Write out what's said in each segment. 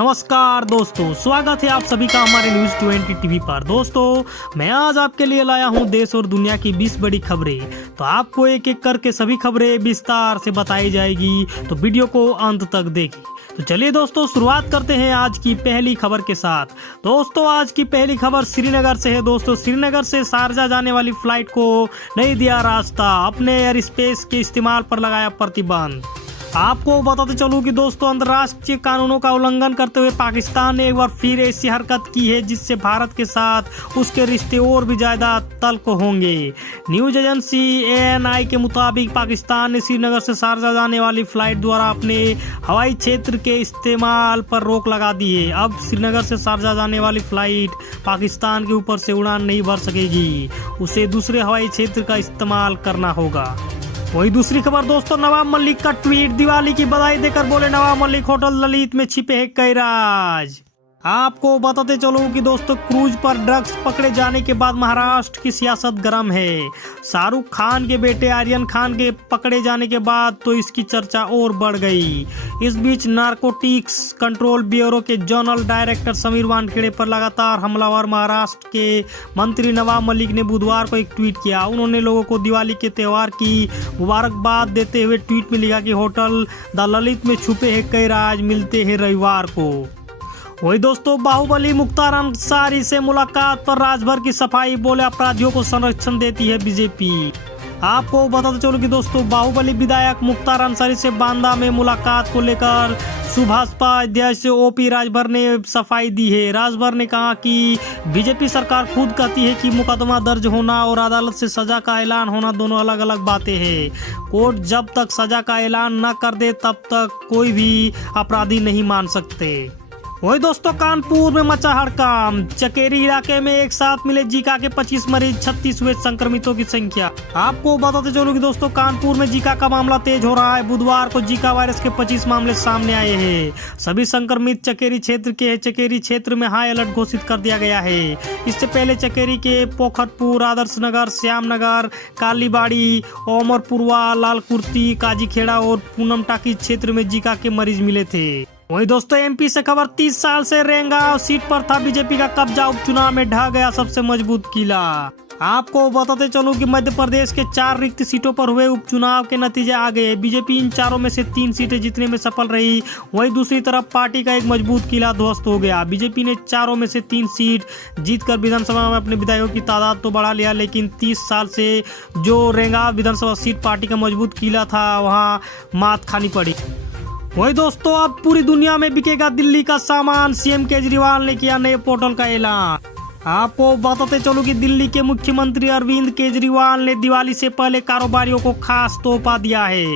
नमस्कार दोस्तों, स्वागत है आप सभी का हमारे न्यूज 20 टीवी पर। दोस्तों, मैं आज आपके लिए लाया हूं देश और दुनिया की 20 बड़ी खबरें। तो आपको एक एक करके सभी खबरें विस्तार से बताई जाएगी, तो वीडियो को अंत तक देखिए। तो चलिए दोस्तों, शुरुआत करते हैं आज की पहली खबर के साथ। दोस्तों, आज की पहली खबर श्रीनगर से है। दोस्तों, श्रीनगर से शारजा जाने वाली फ्लाइट को नहीं दिया रास्ता, अपने एयर स्पेस के इस्तेमाल पर लगाया प्रतिबंध। आपको बताते चलूं कि दोस्तों, अंतर्राष्ट्रीय कानूनों का उल्लंघन करते हुए पाकिस्तान ने एक बार फिर ऐसी हरकत की है जिससे भारत के साथ उसके रिश्ते और भी ज्यादा तल्ख होंगे। न्यूज एजेंसी ANI के मुताबिक पाकिस्तान ने श्रीनगर से शारजा जाने वाली फ्लाइट द्वारा अपने हवाई क्षेत्र के इस्तेमाल पर रोक लगा दी है। अब श्रीनगर से शारजा जाने वाली फ्लाइट पाकिस्तान के ऊपर से उड़ान नहीं भर सकेगी, उसे दूसरे हवाई क्षेत्र का इस्तेमाल करना होगा। वही दूसरी खबर दोस्तों, नवाब मलिक का ट्वीट, दिवाली की बधाई देकर बोले नवाब मलिक होटल ललित में छिपे है कई राज। आपको बताते चलो कि दोस्तों, क्रूज पर ड्रग्स पकड़े जाने के बाद महाराष्ट्र की सियासत गर्म है। शाहरुख खान के बेटे आर्यन खान के पकड़े जाने के बाद तो इसकी चर्चा और बढ़ गई। इस बीच नारकोटिक्स कंट्रोल ब्यूरो के जोनल डायरेक्टर समीर वानखेड़े पर लगातार हमलावर महाराष्ट्र के मंत्री नवाब मलिक ने बुधवार को एक ट्वीट किया। उन्होंने लोगों को दिवाली के त्योहार की मुबारकबाद देते हुए ट्वीट में लिखा कि होटल द ललित में छुपे हैं कई राज, मिलते हैं रविवार को। वही दोस्तों, बाहुबली मुख्तार अंसारी से मुलाकात पर राजभर की सफाई, बोले अपराधियों को संरक्षण देती है बीजेपी। आपको बताते चलो कि दोस्तों, बाहुबली विधायक मुख्तार अंसारी से बांदा में मुलाकात को लेकर सुभाषपा अध्यक्ष OP राजभर ने सफाई दी है। राजभर ने कहा कि बीजेपी सरकार खुद कहती है कि मुकदमा दर्ज होना और अदालत से सजा का ऐलान होना दोनों अलग अलग बातें हैं। कोर्ट जब तक सजा का ऐलान न कर दे तब तक कोई भी अपराधी नहीं मान सकते। वही दोस्तों, कानपुर में मचा हड़कंप, चकेरी इलाके में एक साथ मिले जीका के 25 मरीज, 36 हुए संक्रमितों की संख्या। आपको बताते चलो कि दोस्तों, कानपुर में जीका का मामला तेज हो रहा है। बुधवार को जीका वायरस के 25 मामले सामने आए हैं। सभी संक्रमित चकेरी क्षेत्र के हैं। चकेरी क्षेत्र में हाई अलर्ट घोषित कर दिया गया है। इससे पहले चकेरी के पोखरपुर, आदर्श नगर, श्यामनगर, कालीबाड़ी, ओमरपुरवा, लालकुर्ती, काजीखेड़ा और पूनम टाकी क्षेत्र में जीका के मरीज मिले थे। वही दोस्तों, MP से खबर, 30 साल से रेंगांव सीट पर था बीजेपी का कब्जा, उपचुनाव में ढह गया सबसे मजबूत किला। आपको बताते चलूं कि मध्य प्रदेश के 4 रिक्त सीटों पर हुए उपचुनाव के नतीजे आ गए। बीजेपी इन चारों में से 3 सीटें जीतने में सफल रही। वहीं दूसरी तरफ पार्टी का एक मजबूत किला ध्वस्त हो गया। बीजेपी ने 4 में से 3 सीट जीतकर विधानसभा में अपने विधायकों की तादाद तो बढ़ा लिया, लेकिन 30 साल से जो रेंगांव विधानसभा सीट पार्टी का मजबूत किला था, वहाँ मात खानी पड़ी। वही दोस्तों, अब पूरी दुनिया में बिकेगा दिल्ली का सामान, CM केजरीवाल ने किया नए पोर्टल का ऐलान। आपको बताते चलो कि दिल्ली के मुख्यमंत्री अरविंद केजरीवाल ने दिवाली से पहले कारोबारियों को खास तोहफा दिया है।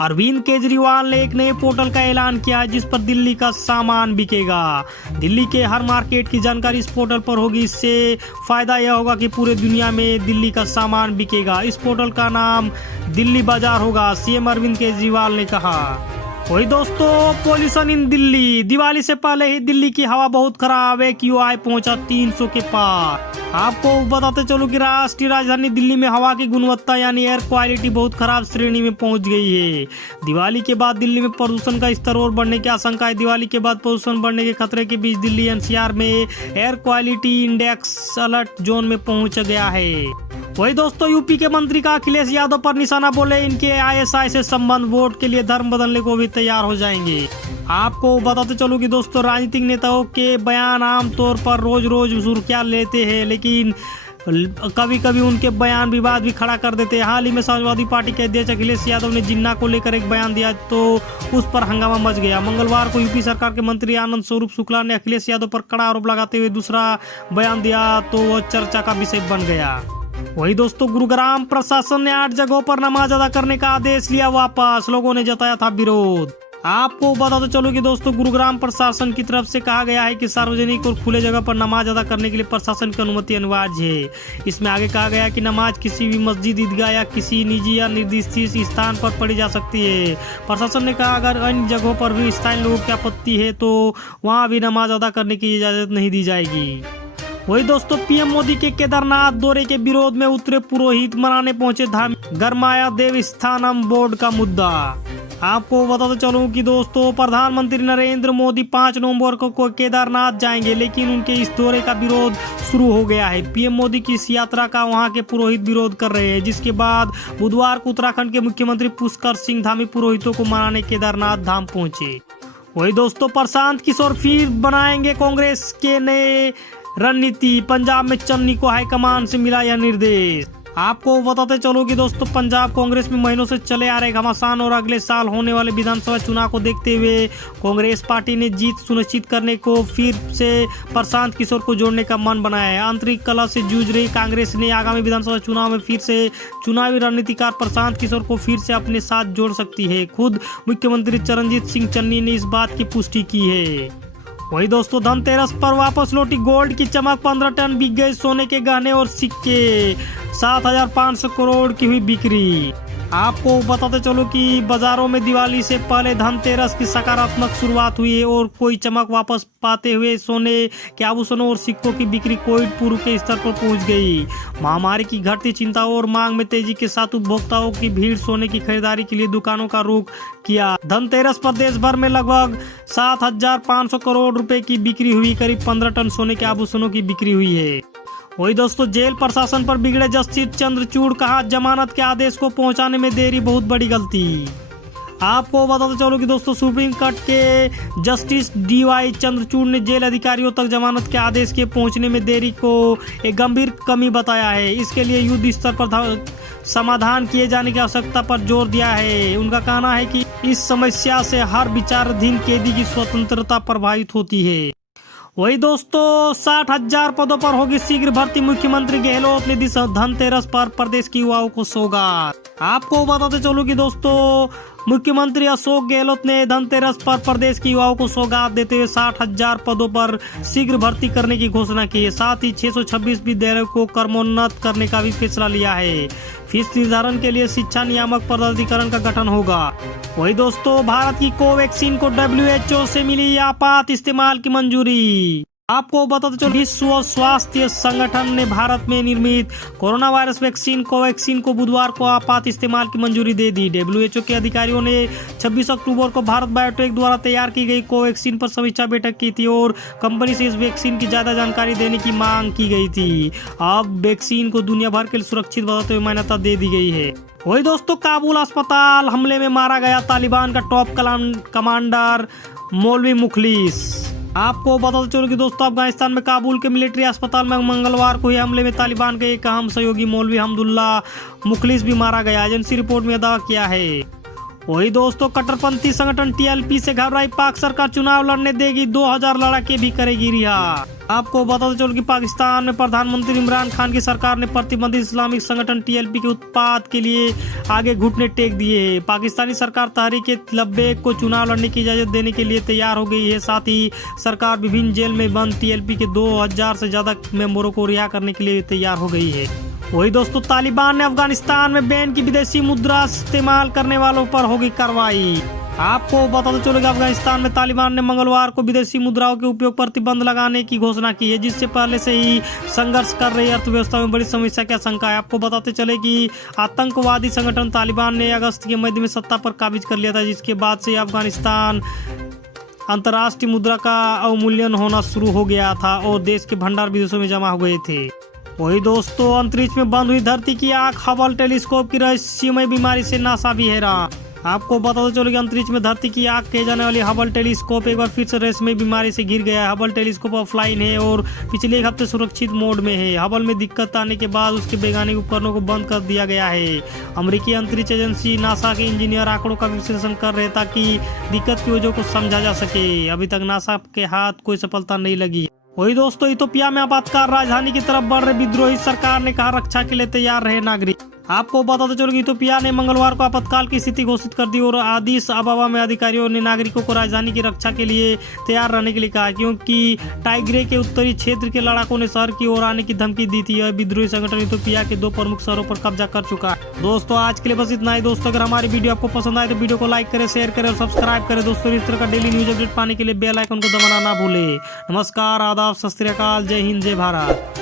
अरविंद केजरीवाल ने एक नए पोर्टल का ऐलान किया है जिस पर दिल्ली का सामान बिकेगा। दिल्ली के हर मार्केट की जानकारी इस पोर्टल पर होगी। इससे फायदा यह होगा कि पूरे दुनिया में दिल्ली का सामान बिकेगा। इस पोर्टल का नाम दिल्ली बाजार होगा, CM अरविंद केजरीवाल ने कहा। वही दोस्तों, पॉल्यूशन इन दिल्ली, दिवाली से पहले ही दिल्ली की हवा बहुत खराब है। AQI पहुंचा 300 के पार। आपको बताते चलो कि राष्ट्रीय राजधानी दिल्ली में हवा की गुणवत्ता यानी एयर क्वालिटी बहुत खराब श्रेणी में पहुंच गई है। दिवाली के बाद दिल्ली में प्रदूषण का स्तर और बढ़ने की आशंका है। दिवाली के बाद प्रदूषण बढ़ने के खतरे के बीच दिल्ली NCR में air quality index alert zone में पहुंच गया है। वही दोस्तों, UP के मंत्री का अखिलेश यादव पर निशाना, बोले इनके ISI से संबंध, वोट के लिए धर्म बदलने को भी तैयार हो जाएंगे। आपको बताते चलो कि दोस्तों, राजनीतिक नेताओं के बयान आमतौर पर रोज रोज सुर्खियां लेते हैं, लेकिन कभी कभी उनके बयान विवाद भी खड़ा कर देते हैं। हाल ही में समाजवादी पार्टी के अध्यक्ष अखिलेश यादव ने जिन्ना को लेकर एक बयान दिया तो उस पर हंगामा मच गया। मंगलवार को UP सरकार के मंत्री आनंद स्वरूप शुक्ला ने अखिलेश यादव पर कड़ा आरोप लगाते हुए दूसरा बयान दिया तो वह चर्चा का विषय बन गया। वही दोस्तों, गुरुग्राम प्रशासन ने 8 जगहों पर नमाज अदा करने का आदेश लिया वापस, लोगों ने जताया था विरोध। आपको बताते चलो कि दोस्तों, गुरुग्राम प्रशासन की तरफ से कहा गया है कि सार्वजनिक और खुले जगह पर नमाज अदा करने के लिए प्रशासन की अनुमति अनिवार्य है। इसमें आगे कहा गया कि नमाज किसी भी मस्जिद, ईदगाह या किसी निजी या निर्दिष्ट स्थान पर पढ़ी जा सकती है। प्रशासन ने कहा अगर अन्य जगहों पर भी स्थानीय लोगों की आपत्ति है तो वहाँ भी नमाज अदा करने की इजाजत नहीं दी जाएगी। वही दोस्तों, PM मोदी के केदारनाथ दौरे के विरोध में उतरे पुरोहित, मनाने पहुंचे धाम, गरमाया देवस्थानम बोर्ड का मुद्दा। आपको बताते चलूं कि दोस्तों प्रधानमंत्री नरेंद्र मोदी 5 नवंबर को केदारनाथ जाएंगे, लेकिन उनके इस दौरे का विरोध शुरू हो गया है। पीएम मोदी की इस यात्रा का वहां के पुरोहित विरोध कर रहे हैं, जिसके बाद बुधवार को उत्तराखंड के मुख्यमंत्री पुष्कर सिंह धामी पुरोहितों को मनाने केदारनाथ धाम पहुंचे। वही दोस्तों प्रशांत किशोर फिर बनाएंगे कांग्रेस के नए रणनीति, पंजाब में चन्नी को हाईकमान से मिला यह निर्देश। आपको बताते चलो कि दोस्तों पंजाब कांग्रेस में महीनों से चले आ रहे घमासान और अगले साल होने वाले विधानसभा चुनाव को देखते हुए कांग्रेस पार्टी ने जीत सुनिश्चित करने को फिर से प्रशांत किशोर को जोड़ने का मन बनाया है। आंतरिक कलह से जूझ रही कांग्रेस ने आगामी विधानसभा चुनाव में फिर से चुनावी रणनीतिकार प्रशांत किशोर को फिर से अपने साथ जोड़ सकती है। खुद मुख्यमंत्री चरणजीत सिंह चन्नी ने इस बात की पुष्टि की है। वही दोस्तों धनतेरस पर वापस लौटी गोल्ड की चमक, 15 टन बिक गए सोने के गहने और सिक्के, 7,500 करोड़ की हुई बिक्री। आपको बताते चलो कि बाजारों में दिवाली से पहले धनतेरस की सकारात्मक शुरुआत हुई है और कोई चमक वापस पाते हुए सोने के आभूषणों और सिक्कों की बिक्री कोविड पूर्व के स्तर पर पहुंच गई। महामारी की घटती चिंता और मांग में तेजी के साथ उपभोक्ताओं की भीड़ सोने की खरीदारी के लिए दुकानों का रुख किया। धनतेरस पर देश भर में लगभग 7,500 करोड़ रुपए की बिक्री हुई, करीब 15 टन सोने के आभूषणों की बिक्री हुई है। वही दोस्तों जेल प्रशासन पर बिगड़े जस्टिस चंद्रचूड़, कहा जमानत के आदेश को पहुंचाने में देरी बहुत बड़ी गलती। आपको बताते चलो कि दोस्तों सुप्रीम कोर्ट के जस्टिस DY चंद्रचूड़ ने जेल अधिकारियों तक जमानत के आदेश के पहुंचने में देरी को एक गंभीर कमी बताया है। इसके लिए युद्ध स्तर पर समाधान किए जाने की आवश्यकता पर जोर दिया है। उनका कहना है कि इस समस्या से हर विचाराधीन कैदी की स्वतंत्रता प्रभावित होती है। वही दोस्तों 60,000 पदों पर होगी शीघ्र भर्ती, मुख्यमंत्री गहलोत ने दी धनतेरस पर प्रदेश के युवाओं को सौगात। आपको बताते चलो कि दोस्तों मुख्यमंत्री अशोक गहलोत ने धनतेरस पर प्रदेश के युवाओं को सौगात देते हुए 60,000 पदों पर शीघ्र भर्ती करने की घोषणा की है। साथ ही 626 विद्यालयों को क्रमोन्नत करने का भी फैसला लिया है। फीस निर्धारण के लिए शिक्षा नियामक प्राधिकरण का गठन होगा। वही दोस्तों भारत की कोवैक्सीन को WHO से मिली आपात इस्तेमाल की मंजूरी। आपको बताते चलो विश्व स्वास्थ्य संगठन ने भारत में निर्मित कोरोना वायरस वैक्सीन कोवैक्सीन को बुधवार को आपात इस्तेमाल की मंजूरी दे दी। WHO के अधिकारियों ने 26 अक्टूबर को भारत बायोटेक द्वारा तैयार की गई कोवैक्सीन पर समीक्षा बैठक की थी और कंपनी से इस वैक्सीन की ज्यादा जानकारी देने की मांग की गई थी। अब वैक्सीन को दुनिया भर के लिए सुरक्षित बताते हुए मान्यता दे दी गई है। वही दोस्तों काबुल अस्पताल हमले में मारा गया तालिबान का टॉप कमांडर मौलवी मुखलिस। आपको बताते चलो कि दोस्तों अफगानिस्तान में काबुल के मिलिट्री अस्पताल में मंगलवार को हुए हमले में तालिबान के एक अहम सहयोगी मौलवी हमदुल्ला मुखलिस भी मारा गया, एजेंसी रिपोर्ट में दावा किया है। वही दोस्तों कट्टरपंथी संगठन TLP से घबराई पाक सरकार चुनाव लड़ने देगी, 2000 लड़ाके भी करेगी रिहा। आपको बताते चलो कि पाकिस्तान में प्रधानमंत्री इमरान खान की सरकार ने प्रतिबंधित इस्लामिक संगठन TLP के उत्पाद के लिए आगे घुटने टेक दिए। पाकिस्तानी सरकार तहरीक-ए-लब्बैक को चुनाव लड़ने की इजाजत देने के लिए तैयार हो गई है। साथ ही सरकार विभिन्न जेल में बंद TLP के 2000 से ज्यादा मेंबरों को रिहा करने के लिए तैयार हो गई है। वही दोस्तों तालिबान ने अफगानिस्तान में बैन की विदेशी मुद्रा इस्तेमाल करने वालों पर होगी कार्रवाई। आपको बताते चलो कि अफगानिस्तान में तालिबान ने मंगलवार को विदेशी मुद्राओं के उपयोग पर प्रतिबंध लगाने की घोषणा की है, जिससे पहले से ही संघर्ष कर रही अर्थव्यवस्था में बड़ी समस्या की आशंका है। आपको बताते चले कि आतंकवादी संगठन तालिबान ने अगस्त के मध्य में सत्ता पर काबिज कर लिया था, जिसके बाद से अफगानिस्तान अंतर्राष्ट्रीय मुद्रा का अवमूल्यन होना शुरू हो गया था और देश के भंडार विदेशों में जमा हो गए थे। वही दोस्तों अंतरिक्ष में बंद हुई धरती की आंख, हबल टेलीस्कोप की रहस्यमय बीमारी से नासा भी हैरान। आपको बताते चलो कि अंतरिक्ष में धरती की आंख कहे जाने वाली हबल टेलीस्कोप एक बार फिर से रहस्यमय बीमारी से घिर गया है। हबल टेलीस्कोप ऑफलाइन है और पिछले एक हफ्ते सुरक्षित मोड में है। हबल में दिक्कत आने के बाद उसके वैज्ञानिक उपकरणों को बंद कर दिया गया है। अमेरिकी अंतरिक्ष एजेंसी नासा के इंजीनियर आंकड़ों का विश्लेषण कर रहे ताकि दिक्कत की वजह को समझा जा सके। अभी तक नासा के हाथ कोई सफलता नहीं लगी। वही दोस्तों इथोपिया में आपातकाल राजधानी की तरफ बढ़ रहे विद्रोही, सरकार ने कहा रक्षा के लिए तैयार रहे नागरिक। आपको बताते चलो कि इथोपिया ने मंगलवार को आपातकाल की स्थिति घोषित कर दी और आदिस अबाबा में अधिकारियों ने नागरिकों को राजधानी की रक्षा के लिए तैयार रहने के लिए कहा, क्योंकि टाइग्रे के उत्तरी क्षेत्र के लड़ाकों ने शहर की ओर आने की धमकी दी थी। यह विद्रोही संगठन इथोपिया के 2 प्रमुख शहरों पर कब्जा कर चुका है। दोस्तों आज के लिए बस इतना ही। दोस्तों अगर हमारी वीडियो आपको पसंद आए तो वीडियो को लाइक करें, शेयर करें और सब्सक्राइब करें। दोस्तों इस तरह का डेली न्यूज अपडेट पाने के लिए बेल आइकन को दबाना ना भूले। नमस्कार, आदाब, सत श्री अकाल, जय हिंद, जय भारत।